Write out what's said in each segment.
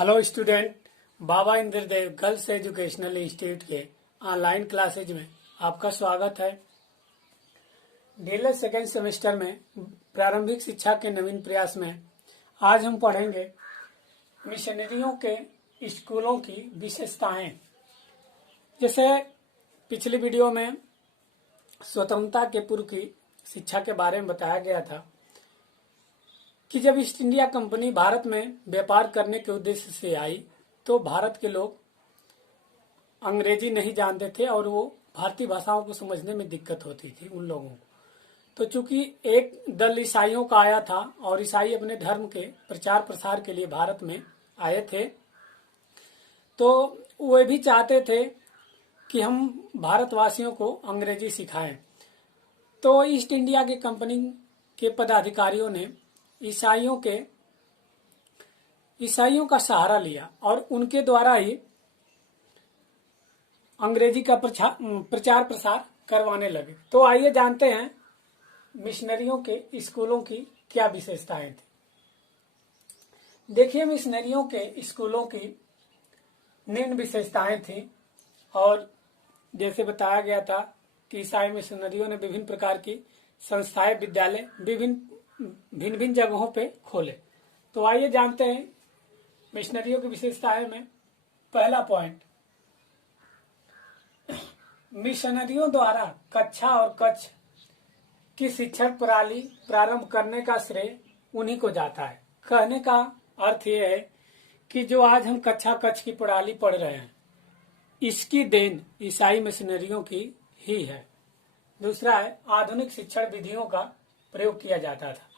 Hello student, बाबा Indradev girls educational institute के online classes में आपका स्वागत है। डीएलएड सेकेंड सेमेस्टर में प्रारंभिक शिक्षा के नवीन प्रयास में आज हम पढ़ेंगे मिशनरियों के स्कूलों की विशेषताएं। जैसे पिछली वीडियो में स्वतंत्रता के पूर्व की शिक्षा के बारे में बताया गया था कि जब ईस्ट इंडिया कंपनी भारत में व्यापार करने के उद्देश्य से आई तो भारत के लोग अंग्रेजी नहीं जानते थे और वो भारतीय भाषाओं को समझने में दिक्कत होती थी उन लोगों को। तो चूंकि एक दल ईसाइयों का आया था और ईसाई अपने धर्म के प्रचार प्रसार के लिए भारत में आए थे, तो वे भी चाहते थे कि हम भारतवासियों को अंग्रेजी सिखाएं। तो ईस्ट इंडिया की कंपनी के पदाधिकारियों ने ईसाइयों का सहारा लिया और उनके द्वारा ही अंग्रेजी का प्रचार प्रसार करवाने लगे। तो आइए जानते हैं मिशनरियों के स्कूलों की क्या विशेषताएं थी। देखिए, मिशनरियों के स्कूलों की निम्न विशेषताएं थी और जैसे बताया गया था कि ईसाई मिशनरियों ने विभिन्न प्रकार की संस्थाएं, विद्यालय भिन्न भिन्न जगहों पे खोले। तो आइए जानते हैं मिशनरियों की विशेषताएं में। पहला पॉइंट, मिशनरियों द्वारा कक्षा और कक्ष की शिक्षण प्रणाली प्रारंभ करने का श्रेय उन्हीं को जाता है। कहने का अर्थ यह है कि जो आज हम कक्षा कक्ष की प्रणाली पढ़ रहे हैं, इसकी देन ईसाई मिशनरियों की ही है। दूसरा है, आधुनिक शिक्षण विधियों का प्रयोग किया जाता था,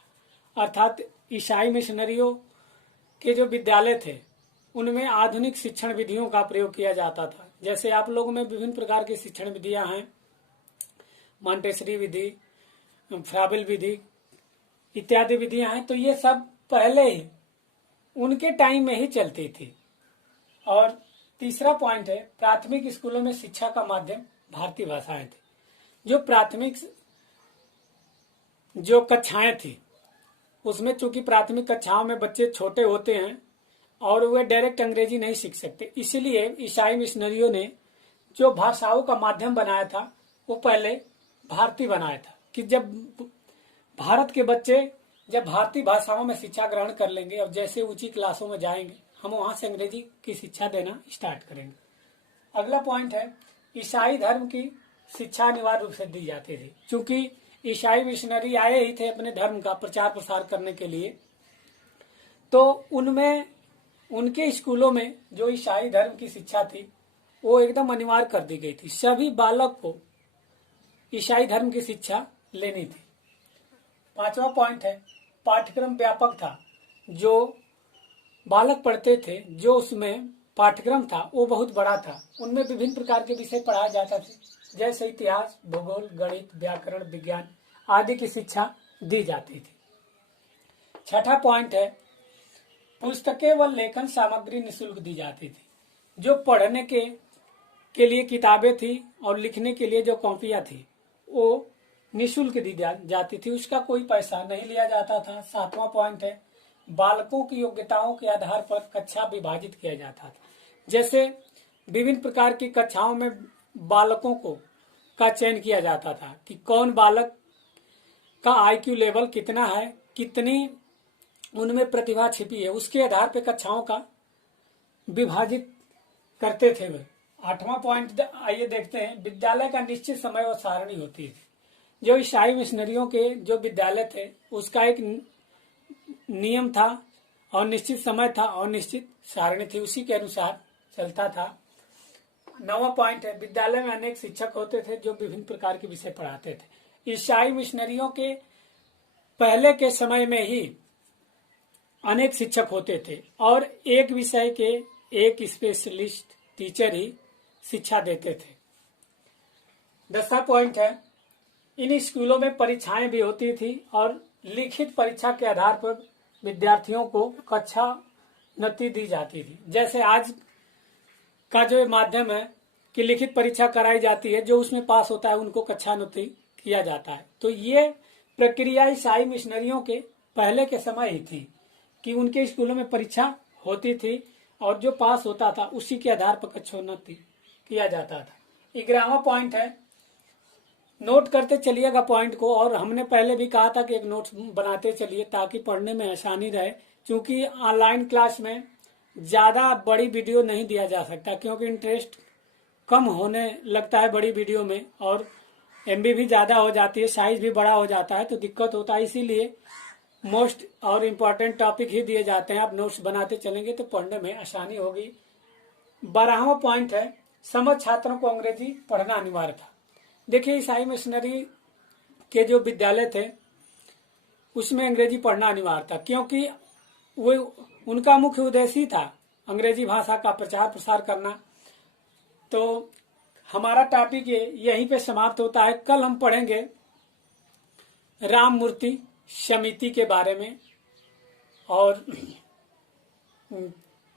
अर्थात ईसाई मिशनरियों के जो विद्यालय थे उनमें आधुनिक शिक्षण विधियों का प्रयोग किया जाता था। जैसे आप लोगों में विभिन्न प्रकार की शिक्षण विधियां हैं, मॉन्टेसरी विधि, फ्राबेल विधि इत्यादि विधियां हैं। तो ये सब पहले ही उनके टाइम में ही चलती थी। और तीसरा पॉइंट है, प्राथमिक स्कूलों में शिक्षा का माध्यम भारतीय भाषाएं थी। जो प्राथमिक जो कक्षाएं थी उसमें चूंकि प्राथमिक कक्षाओं में बच्चे छोटे होते हैं और वे डायरेक्ट अंग्रेजी नहीं सीख सकते, इसलिए ईसाई मिशनरियों ने जो भाषाओं का माध्यम बनाया था वो पहले भारतीय बनाया था कि जब भारत के बच्चे जब भारतीय भाषाओं में शिक्षा ग्रहण कर लेंगे और जैसे ऊंची क्लासों में जाएंगे हम वहां से अंग्रेजी की शिक्षा देना स्टार्ट करेंगे। अगला पॉइंट है, ईसाई धर्म की शिक्षा अनिवार्य रूप से दी जाती थी। चूंकि ईसाई मिशनरी आए ही थे अपने धर्म का प्रचार प्रसार करने के लिए, तो उनमें उनके स्कूलों में जो ईसाई धर्म की शिक्षा थी वो एकदम अनिवार्य कर दी गई थी। सभी बालक को ईसाई धर्म की शिक्षा लेनी थी। पांचवा पॉइंट है, पाठ्यक्रम व्यापक था। जो बालक पढ़ते थे, जो उसमें पाठ्यक्रम था वो बहुत बड़ा था। उनमें विभिन्न प्रकार के विषय पढ़ाए जाते थे, जैसे इतिहास, भूगोल, गणित, व्याकरण, विज्ञान आदि की शिक्षा दी जाती थी। छठा पॉइंट है, पुस्तकें व लेखन सामग्री निःशुल्क दी जाती थी। जो पढ़ने के लिए किताबें थी और लिखने के लिए जो कॉपियां थी वो निःशुल्क दी जाती थी, उसका कोई पैसा नहीं लिया जाता था। सातवां पॉइंट है, बालकों की योग्यताओं के आधार पर कक्षा विभाजित किया जाता था। जैसे विभिन्न प्रकार की कक्षाओं में बालकों का चयन किया जाता था कि कौन बालक का आईक्यू लेवल कितना है, कितनी उनमें प्रतिभा छिपी है, उसके आधार पर कक्षाओं का विभाजित करते थे वे। आठवां पॉइंट आइए देखते हैं, विद्यालय का निश्चित समय और सारणी होती थी। जो ईसाई मिशनरियों के जो विद्यालय थे उसका एक नियम था और निश्चित समय था और निश्चित सारणी थी, उसी के अनुसार चलता था। नौवां पॉइंट है, विद्यालय में अनेक शिक्षक होते थे जो विभिन्न प्रकार के विषय पढ़ाते थे। ईसाई मिशनरियों के पहले के समय में ही अनेक शिक्षक होते थे और एक विषय के एक स्पेशलिस्ट टीचर ही शिक्षा देते थे। 10वां पॉइंट है, इन स्कूलों में परीक्षाएं भी होती थी और लिखित परीक्षा के आधार पर विद्यार्थियों को कक्षा उन्नति दी जाती थी। जैसे आज का जो माध्यम है कि लिखित परीक्षा कराई जाती है, जो उसमें पास होता है उनको कक्षान्नति किया जाता है। तो ये प्रक्रिया ईसाई मिशनरियों के पहले के समय ही थी कि उनके स्कूलों में परीक्षा होती थी और जो पास होता था उसी के आधार पर कक्षोन्नति किया जाता था। 11वां पॉइंट है, नोट करते चलिएगा पॉइंट को, और हमने पहले भी कहा था कि एक नोट्स बनाते चलिए ताकि पढ़ने में आसानी रहे, क्योंकि ऑनलाइन क्लास में ज्यादा बड़ी वीडियो नहीं दिया जा सकता, क्योंकि इंटरेस्ट कम होने लगता है बड़ी वीडियो में, और एमबी भी ज्यादा हो जाती है, साइज भी बड़ा हो जाता है, तो दिक्कत होता है। इसीलिए मोस्ट और इम्पोर्टेंट टॉपिक ही दिए जाते हैं। आप नोट्स बनाते चलेंगे तो पढ़ने में आसानी होगी। 12वां पॉइंट है, समझ छात्रों को अंग्रेजी पढ़ना अनिवार्य था। देखिए, ईसाई मिशनरी के जो विद्यालय थे उसमें अंग्रेजी पढ़ना अनिवार्य था, क्योंकि वो उनका मुख्य उद्देश्य ही था अंग्रेजी भाषा का प्रचार प्रसार करना। तो हमारा टॉपिक यहीं पे समाप्त होता है। कल हम पढ़ेंगे राम मूर्ति समिति के बारे में, और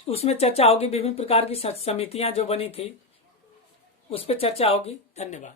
उसमें चर्चा होगी विभिन्न प्रकार की समितियां जो बनी थी, उस पर चर्चा होगी। धन्यवाद।